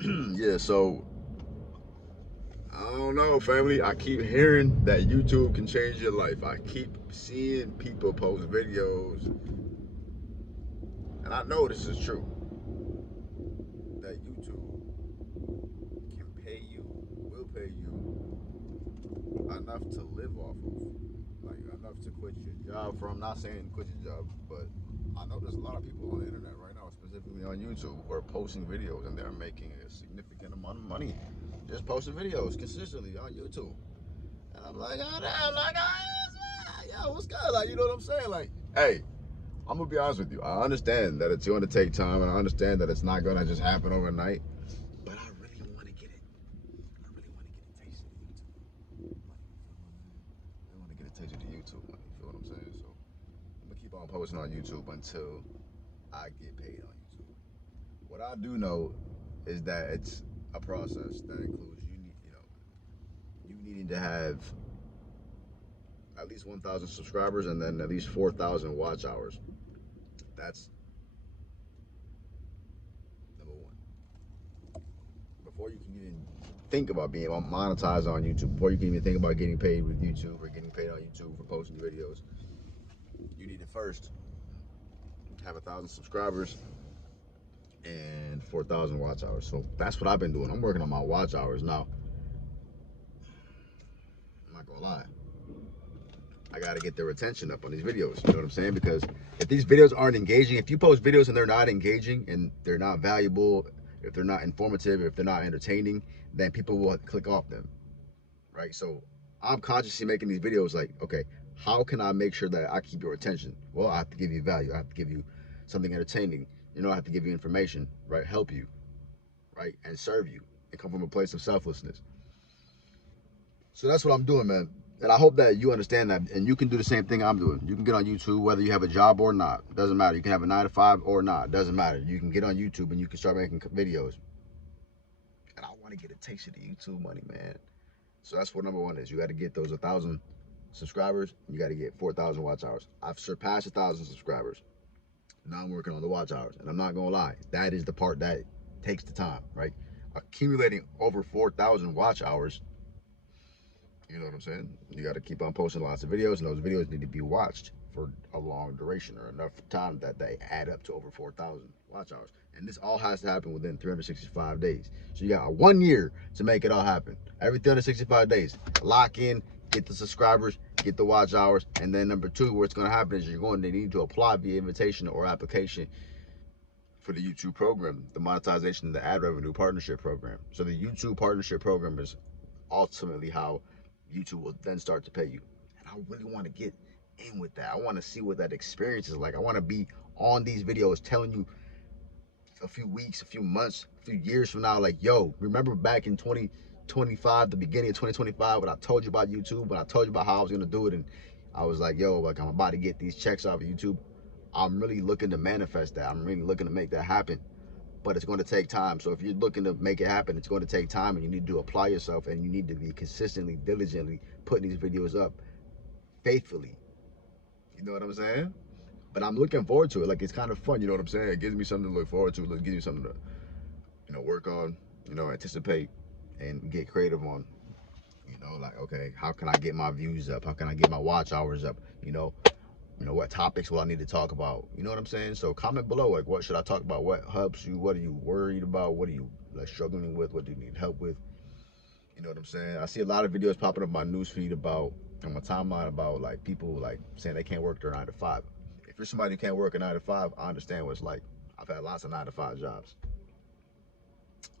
Yeah, so I don't know, family. I keep hearing that YouTube can change your life. I keep seeing people post videos, and I know this is true. That YouTube can pay you, will pay you enough to live off of, like enough to quit your job from. Not saying quit your job, but I know there's a lot of people on the internet right now, specifically on YouTube, who are posting videos and they're making a significant amount of money just posting videos consistently on YouTube. And I'm like, oh damn, like, yo, what's good? Like, you know what I'm saying? Like, hey, I'm gonna be honest with you. I understand that it's going to take time, and I understand that it's not gonna just happen overnight. But I really want to get it. I really want to get a taste of the YouTube money. I want to get a taste of the YouTube money. You feel what I'm saying? So I'm gonna keep on posting on YouTube until I get paid on YouTube. What I do know is that it's a process that includes you needing to have at least 1,000 subscribers and then at least 4,000 watch hours. That's number one. Before you can even think about being monetized on YouTube, before you can even think about getting paid with YouTube or getting paid on YouTube for posting videos, you need to first have 1,000 subscribers and 4,000 watch hours. So that's what I've been doing. I'm working on my watch hours now. I'm not gonna lie. I gotta get their attention up on these videos. You know what I'm saying? Because if these videos aren't engaging, if you post videos and they're not engaging and they're not valuable, if they're not informative, if they're not entertaining, then people will click off them, right? So I'm consciously making these videos like, okay, how can I make sure that I keep your attention? Well, I have to give you value. I have to give you something entertaining. I have to give you information, right? Help you, right? And serve you and come from a place of selflessness. So that's what I'm doing, man. And I hope that you understand that, and you can do the same thing I'm doing. You can get on YouTube whether you have a job or not. It doesn't matter. You can have a 9 to 5 or not. It doesn't matter. You can get on YouTube and you can start making videos. And I want to get a taste of the YouTube money, man. So that's what number one is. You got to get those 1,000 subscribers. You got to get 4,000 watch hours. I've surpassed 1,000 subscribers. Now I'm working on the watch hours, and I'm not gonna lie, that is the part that takes the time, right? Accumulating over 4,000 watch hours. You know what I'm saying? You got to keep on posting lots of videos, and those videos need to be watched for a long duration or enough time that they add up to over 4,000 watch hours. And this all has to happen within 365 days. So you got 1 year to make it all happen. Every 365 days, lock in, get the subscribers, get the watch hours, and then number two, what's going to happen is you're going to need to apply via invitation or application for the YouTube program, the monetization, the ad revenue partnership program. So the YouTube partnership program is ultimately how YouTube will then start to pay you. And I really want to get in with that. I want to see what that experience is like. I want to be on these videos telling you a few weeks, a few months, a few years from now, like, yo, remember back in 2025, the beginning of 2025, when I told you about YouTube, when I told you about how I was going to do it, and I was like, yo, like, I'm about to get these checks off of YouTube. I'm really looking to manifest that. I'm really looking to make that happen, but it's going to take time. So if you're looking to make it happen, it's going to take time, and you need to apply yourself, and you need to be consistently, diligently putting these videos up faithfully. You know what I'm saying? But I'm looking forward to it. Like, it's kind of fun. You know what I'm saying? It gives me something to look forward to. It gives me something to work on. Anticipate and get creative on. Like, okay, how can I get my views up? How can I get my watch hours up? What topics will I need to talk about? You know what I'm saying? So comment below, like, what should I talk about? What helps you? What are you worried about? What are you like struggling with? What do you need help with? You know what I'm saying? I see a lot of videos popping up on my newsfeed about on my timeline about like people like saying they can't work their 9 to 5. If you're somebody who can't work a 9 to 5, I understand what it's like. I've had lots of 9 to 5 jobs.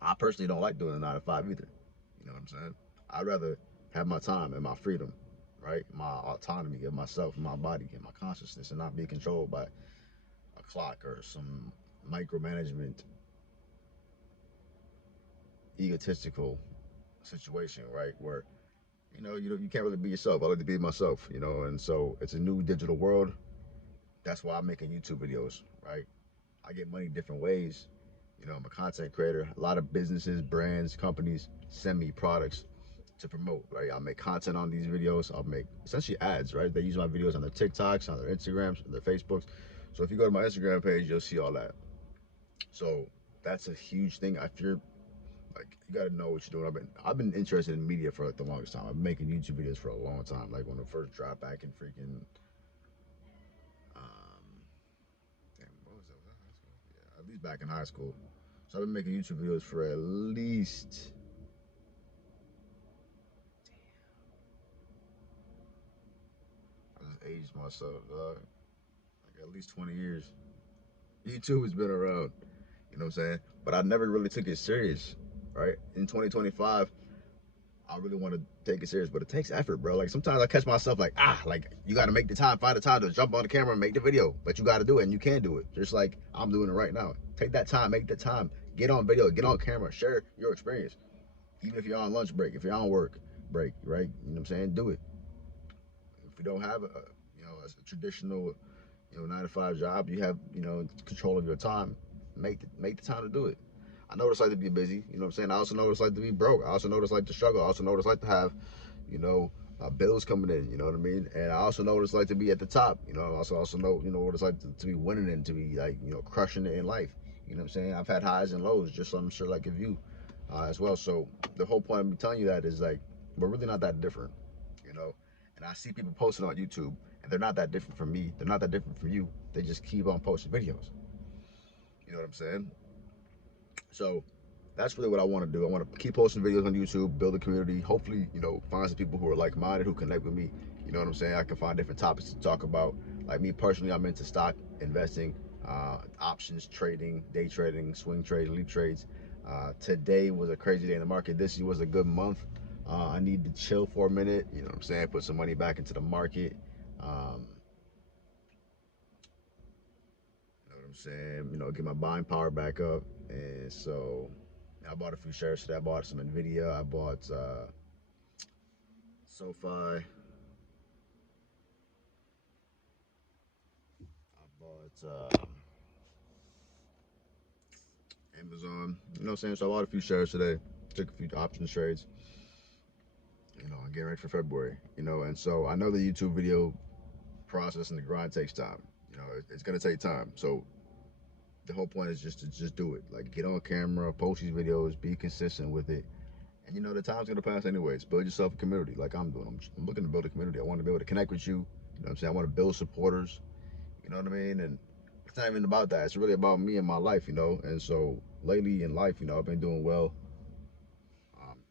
I personally don't like doing a 9 to 5 either. You know what I'm saying? I'd rather have my time and my freedom, right? My autonomy of myself and my body and my consciousness, and not be controlled by a clock or some micromanagement, egotistical situation, right? Where you can't really be yourself. I like to be myself, and so it's a new digital world. That's why I'm making YouTube videos, right? I get money different ways. I'm a content creator. A lot of businesses, brands, companies send me products to promote, right? I'll make content on these videos. I'll make essentially ads, right? They use my videos on their TikToks, on their Instagrams, on their Facebooks. So if you go to my Instagram page, you'll see all that. So that's a huge thing. If you're Like, you gotta know what you're doing. I've been interested in media for like the longest time. I've been making YouTube videos for a long time. Like when it first dropped back in freaking damn, what was that? Was that high school? Yeah, at least back in high school. So I've been making YouTube videos for at least I just aged myself, dog. Like at least 20 years. YouTube has been around. You know what I'm saying? But I never really took it serious. Right? In 2025, I really want to take it serious, but it takes effort, bro. Like sometimes I catch myself like you got to make the time, find the time to jump on the camera and make the video, but you got to do it, and you can do it. Just like I'm doing it right now. Take that time, make the time, get on video, get on camera, share your experience. Even if you're on lunch break, if you're on work break, right? You know what I'm saying? Do it. If you don't have a traditional, 9 to 5 job, you have, control of your time. Make the time to do it. I know what it's like to be busy. You know what I'm saying? I also know what it's like to be broke. I also know what it's like to struggle. I also know what it's like to have, you know, bills coming in. You know what I mean? And I also know what it's like to be at the top. I also know, what it's like to be winning and to be like, crushing it in life. You know what I'm saying? I've had highs and lows, just I'm sure like of you as well. So the whole point of me telling you that is like we're really not that different. You know. And I see people posting on YouTube, and they're not that different from me. They're not that different from you. They just keep on posting videos. You know what I'm saying? So that's really what I want to do. I want to keep posting videos on YouTube, build a community, hopefully, find some people who are like-minded, who connect with me. You know what I'm saying? I can find different topics to talk about. Like me personally, I'm into stock investing, options trading, day trading, swing trades, leap trades. Today was a crazy day in the market. This was a good month. I need to chill for a minute. You know what I'm saying? Put some money back into the market. You know what I'm saying? Get my buying power back up. And so I bought a few shares today. I bought some Nvidia. I bought SoFi. I bought Amazon. You know what I'm saying? So I bought a few shares today. Took a few options trades. I'm getting ready for February. And so I know the YouTube video process and the grind takes time. It's gonna take time. So the whole point is just to just do it. Like get on camera, post these videos, be consistent with it. And the time's gonna pass anyways. Build yourself a community like I'm doing. I'm looking to build a community. I want to be able to connect with you. You know what I'm saying? I want to build supporters. You know what I mean? And it's not even about that. It's really about me and my life. And so lately in life, I've been doing well.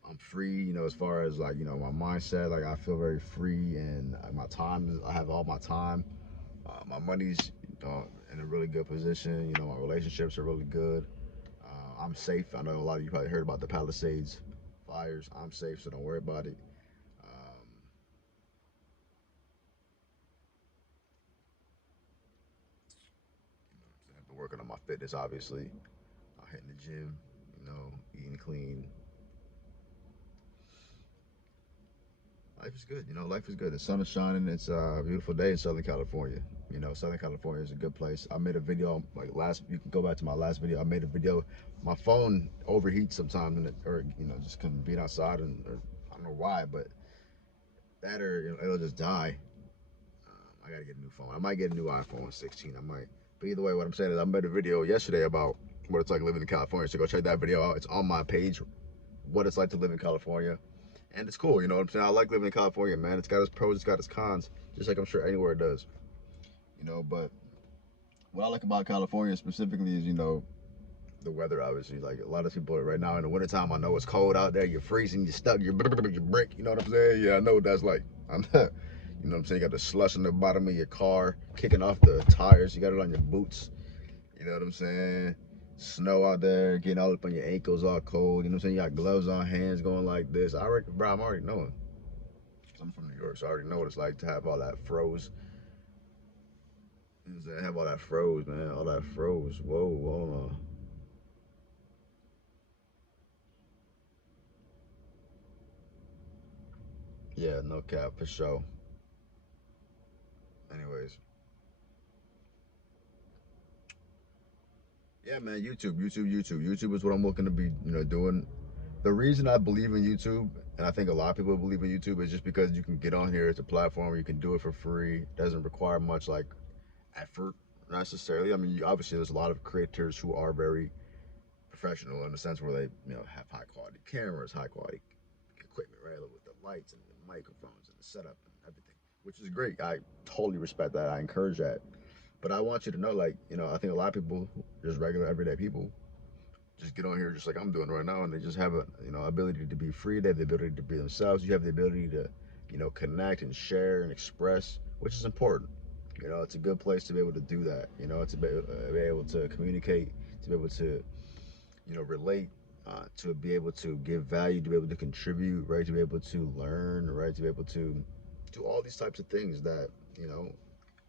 I'm free, as far as like, my mindset. Like I feel very free, and my time I have all my time. My money's in a really good position. My relationships are really good. I'm safe. I know a lot of you probably heard about the Palisades fires. I'm safe, so don't worry about it. Um, I've been working on my fitness, obviously. Hitting the gym, eating clean. Life is good. Life is good. The sun is shining. It's a beautiful day in Southern California. Southern California is a good place. I made a video like you can go back to my last video. I made a video. My phone overheats sometimes, or just couldn't being outside, or I don't know why, but that or it'll just die. I gotta get a new phone. I might get a new iPhone 16. I might. But either way, what I'm saying is I made a video yesterday about what it's like living in California. So go check that video out. It's on my page. What it's like to live in California. And it's cool, you know what I'm saying? I like living in California, man. It's got its pros, it's got its cons, just like I'm sure anywhere it does. But what I like about California specifically is, the weather, obviously. Like a lot of people right now in the wintertime, I know it's cold out there, you're freezing, you're stuck, you're brick, you know what I'm saying? Yeah, I know what that's like. I'm not, you know what I'm saying? You got the slush on the bottom of your car, kicking off the tires, you got it on your boots, you know what I'm saying? Snow out there, getting all up on your ankles, all cold. You know what I'm saying? You got gloves on, hands going like this. Bro, I'm already knowing. I'm from New York, so I already know what it's like to have all that froze. You know what I'm saying? Have all that froze, man. All that froze. Whoa, whoa. Yeah, no cap, for sure. Anyways. Yeah, man, YouTube is what I'm looking to be, doing. The reason I believe in YouTube, and I think a lot of people believe in YouTube, is just because you can get on here. It's a platform. You can do it for free. It doesn't require much like effort necessarily. I mean, obviously there's a lot of creators who are very professional in the sense where they, have high quality cameras, high quality equipment, right, with the lights and the microphones and the setup and everything, which is great. I totally respect that. I encourage that. But I want you to know, like, I think a lot of people, just regular everyday people, just get on here just like I'm doing right now, and they just have a, ability to be free. They have the ability to be themselves. You have the ability to, connect and share and express, which is important. It's a good place to be able to do that. To be able to communicate, to be able to, relate, to be able to give value, to be able to contribute, right? To be able to learn, right? To be able to do all these types of things that,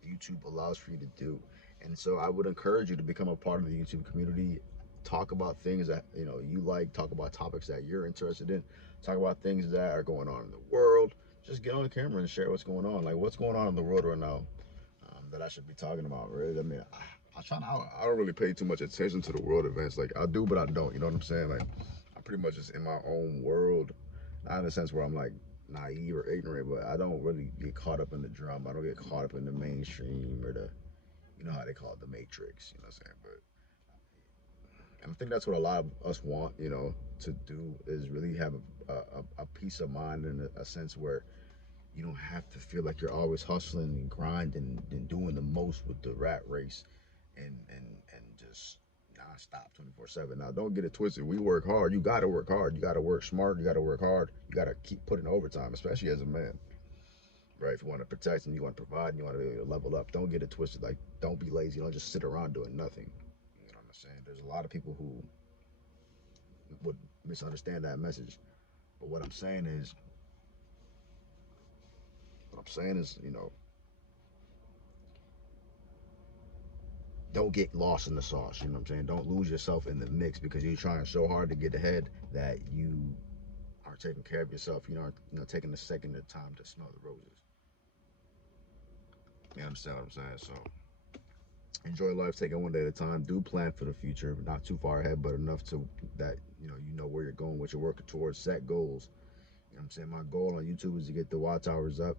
YouTube allows for you to do. And so I would encourage you to become a part of the YouTube community. Talk about things that you like. Talk about topics that you're interested in. Talk about things that are going on in the world. Just get on the camera and share what's going on. Like what's going on in the world right now, that I should be talking about. Really, I mean, I don't really pay too much attention to the world events. Like I do, but I don't. You know what I'm saying? Like I'm pretty much just in my own world, not in the sense where I'm like naive or ignorant, but I don't really get caught up in the drama. I don't get caught up in the mainstream or the, how they call it, the matrix. You know what I'm saying? But and I think that's what a lot of us want, to do is really have a peace of mind and a sense where you don't have to feel like you're always hustling and grinding and doing the most with the rat race and just nonstop 24/7. Now, don't get it twisted. We work hard. You got to work hard. You got to work smart. You got to work hard. You got to keep putting overtime, especially as a man, right? If you want to protect and you want to provide and you want to level up, don't get it twisted. Like, don't be lazy. Don't just sit around doing nothing. You know what I'm saying? There's a lot of people who would misunderstand that message. But what I'm saying is, don't get lost in the sauce. You know what I'm saying? Don't lose yourself in the mix because you're trying so hard to get ahead that you aren't taking care of yourself. You aren't, taking a second of time to smell the roses. You understand what I'm saying? So enjoy life, take it one day at a time. Do plan for the future, not too far ahead, but enough to that you know where you're going, what you're working towards. Set goals. You know what I'm saying? My goal on YouTube is to get the watch hours up,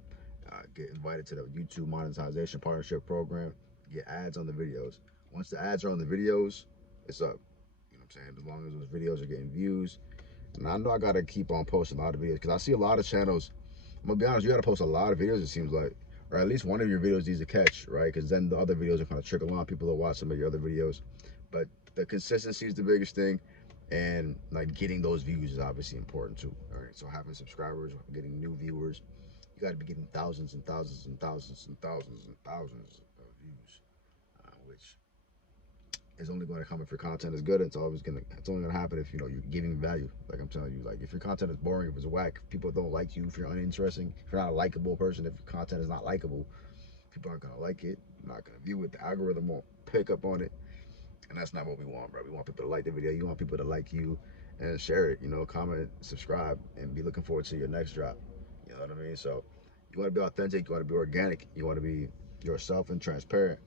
get invited to the YouTube monetization partnership program, get ads on the videos. Once the ads are on the videos, it's up. You know what I'm saying? As long as those videos are getting views. And I know I gotta keep on posting a lot of videos because I see a lot of channels. I'm gonna be honest, you gotta post a lot of videos, it seems like. Or at least one of your videos needs to catch, right? Because then the other videos are kind of trickle on. People will watch some of your other videos. But the consistency is the biggest thing. And like getting those views is obviously important too. All right. So having subscribers, getting new viewers, you gotta be getting thousands and thousands and thousands and thousands and thousands of views. Which is only going to come if your content is good. It's only gonna happen if you're giving value. Like I'm telling you, like if your content is boring, if it's whack, if people don't like you, if you're uninteresting, if you're not a likable person, if your content is not likable, people aren't gonna like it, not gonna view it. The algorithm won't pick up on it, and that's not what we want, bro. We want people to like the video. You want people to like you and share it. Comment, subscribe, and be looking forward to your next drop. You know what I mean? So you want to be authentic. You want to be organic. You want to be yourself and transparent.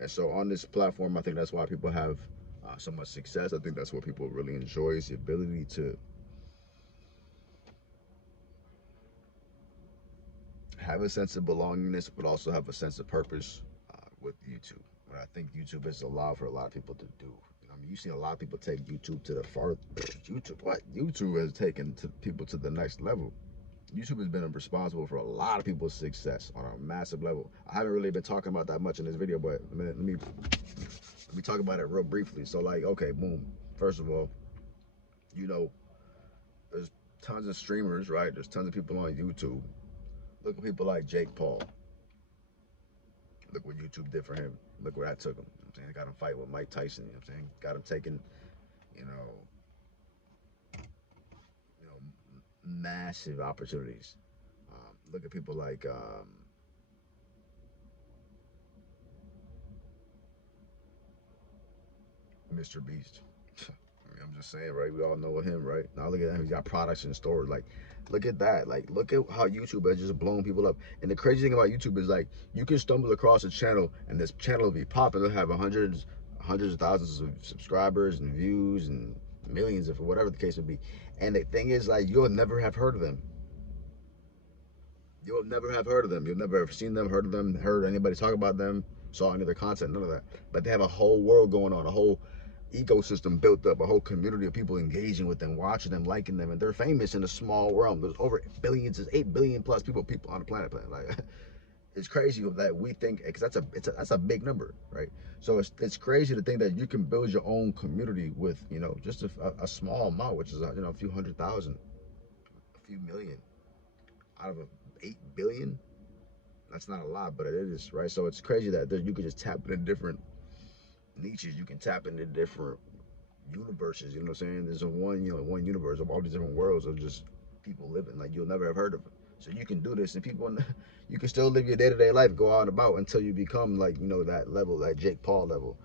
And so on this platform, I think that's why people have so much success. I think that's what people really enjoy is the ability to have a sense of belongingness, but also have a sense of purpose with YouTube. What I think YouTube has allowed for a lot of people to do. I mean, you've seen a lot of people take YouTube to the far. YouTube has taken people to the next level. YouTube has been responsible for a lot of people's success on a massive level. I haven't really been talking about that much in this video, but let me talk about it real briefly. So, like, okay, boom. First of all, there's tons of streamers, right? There's tons of people on YouTube. Look at people like Jake Paul. Look what YouTube did for him. Look where that took him. You know what I'm saying? Got him fighting with Mike Tyson. You know what I'm saying? Got him taking, you know, massive opportunities. Look at people like Mr. Beast. I mean, I'm just saying, right? We all know him, right? Now look at him. He's got products in stores. Like, look at that. Like, look at how YouTube has just blown people up. And the crazy thing about YouTube is, like, you can stumble across a channel, and this channel will be popping. They'll have hundreds of thousands of subscribers and views and millions, of whatever the case would be. And the thing is, like, you'll never have heard of them. You'll never have heard of them. You'll never have seen them, heard of them, heard anybody talk about them, saw any of their content, none of that. But they have a whole world going on, a whole ecosystem built up, a whole community of people engaging with them, watching them, liking them, and they're famous in a small realm. There's over billions, there's 8 billion plus people on the planet. Like, it's crazy that we think, because that's a big number, right? So it's crazy to think that you can build your own community with, you know, just a small amount, which is, you know, a few 100,000, a few million out of 8 billion. That's not a lot, but it is, right? So it's crazy that you could just tap into different niches. You can tap into different universes. You know what I'm saying? There's a one, you know, one universe of all these different worlds of just people living like you'll never have heard of it. So you can do this, and people, you can still live your day-to-day life, go out and about until you become like, you know, that level, that Jake Paul level,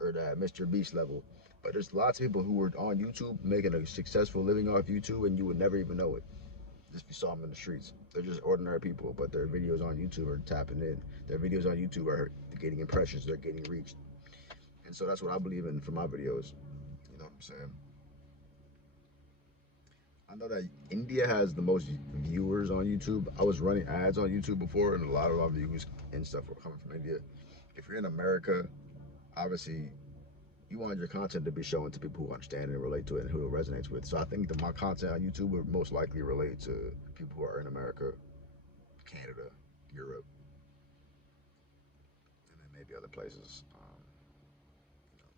or that Mr. Beast level. But there's lots of people who were on YouTube making a successful living off YouTube, and you would never even know it. Just if you saw them in the streets, they're just ordinary people, but their videos on YouTube are tapping in. Their videos on YouTube are getting impressions, they're getting reached, and so that's what I believe in for my videos. You know what I'm saying? I know that India has the most viewers on YouTube. I was running ads on YouTube before, and a lot of our views and stuff were coming from India. If you're in America, obviously you want your content to be shown to people who understand and relate to it and who it resonates with. So I think that my content on YouTube would most likely relate to people who are in America, Canada, Europe, and then maybe other places. You know,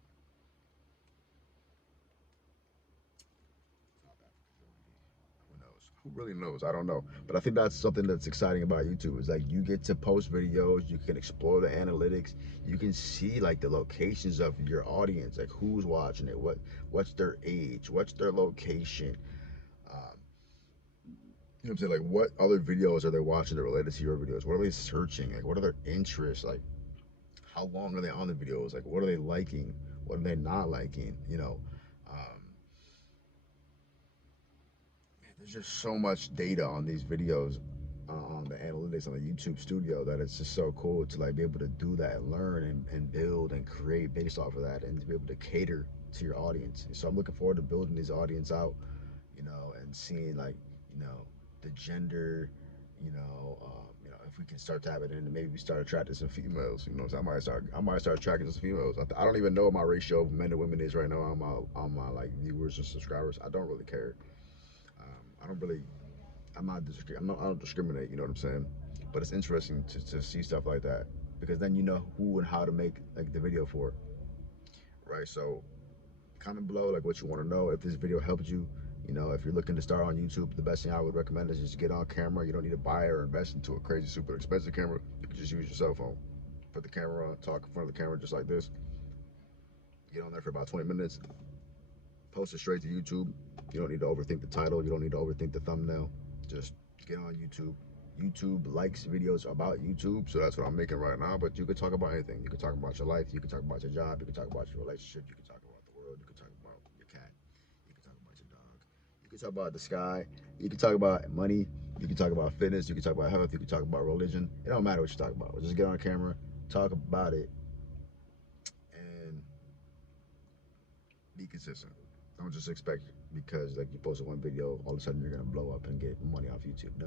who knows? Who really knows? I don't know. But I think that's something that's exciting about YouTube is like you get to post videos, you can explore the analytics, you can see like the locations of your audience, like who's watching it, what's their age, what's their location. Um, you know what I'm saying? Like what other videos are they watching that are related to your videos? What are they searching? Like what are their interests? Like how long are they on the videos? Like what are they liking? What are they not liking? You know, um, there's just so much data on these videos, on the analytics on the YouTube studio, that it's just so cool to like be able to do that and learn and build and create based off of that, and to be able to cater to your audience. So I'm looking forward to building this audience out, you know, and seeing like, you know, the gender, you know, if we can start tapping in and maybe we start attracting some females, you know, so I might start attracting some females. I don't even know what my ratio of men to women is right now on my like viewers and subscribers. I don't really care. I don't really, I don't discriminate. You know what I'm saying? But it's interesting to see stuff like that, because then you know who and how to make like the video for, right? So comment below like what you want to know. If this video helped you, you know, if you're looking to start on YouTube, the best thing I would recommend is just get on camera. You don't need to buy or invest into a crazy super expensive camera. You can just use your cell phone. Put the camera on, talk in front of the camera just like this. Get on there for about 20 minutes. Post it straight to YouTube. You don't need to overthink the title. You don't need to overthink the thumbnail. Just get on YouTube. YouTube likes videos about YouTube, so that's what I'm making right now. But you could talk about anything. You could talk about your life. You could talk about your job. You could talk about your relationship. You could talk about the world. You could talk about your cat. You could talk about your dog. You could talk about the sky. You could talk about money. You could talk about fitness. You could talk about health. You could talk about religion. It don't matter what you talk about. Just get on camera, talk about it, and be consistent. Don't just expect because like you posted one video, all of a sudden you're gonna blow up and get money off YouTube. No.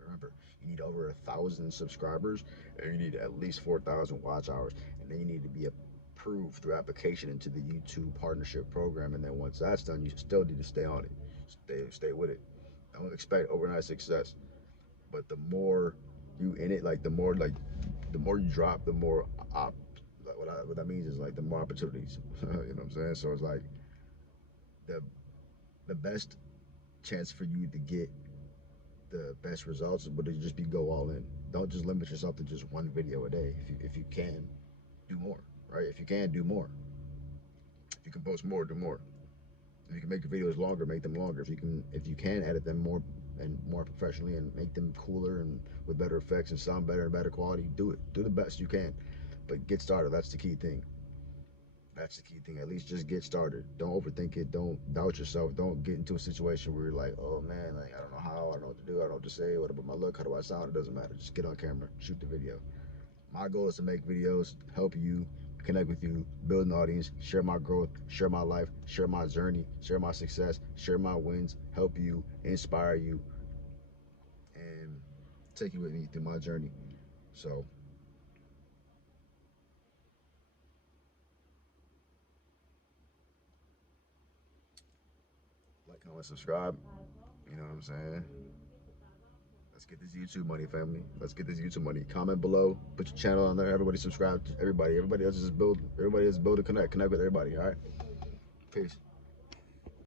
Remember, you need over 1,000 subscribers, and you need at least 4,000 watch hours, and then you need to be approved through application into the YouTube partnership program. And then once that's done, you still need to stay on it. Stay with it. Don't expect overnight success, but the more you in it, like the more you drop, the more like what that means is like the more opportunities. You know what I'm saying? So it's like the the best chance for you to get the best results would just be go all in. Don't just limit yourself to just one video a day. If you can, do more. Right? If you can, do more. If you can post more, do more. If you can make your videos longer, make them longer. If you can edit them more and more professionally and make them cooler and with better effects and sound better and better quality, do it. Do the best you can. But get started. That's the key thing. That's the key thing. At least just get started. Don't overthink it. Don't doubt yourself. Don't get into a situation where you're like, oh man, like I don't know how, I don't know what to do, I don't know what to say, what about my look, how do I sound? It doesn't matter. Just get on camera, shoot the video. My goal is to make videos, help you, connect with you, build an audience, share my growth, share my life, share my journey, share my success, share my wins, help you, inspire you, and take you with me through my journey. So Like, comment, subscribe. You know what I'm saying? Let's get this YouTube money, family. Let's get this YouTube money. Comment below. Put your channel on there. Everybody subscribe to everybody. Everybody else is build. Everybody is build to connect. Connect with everybody. All right. Peace.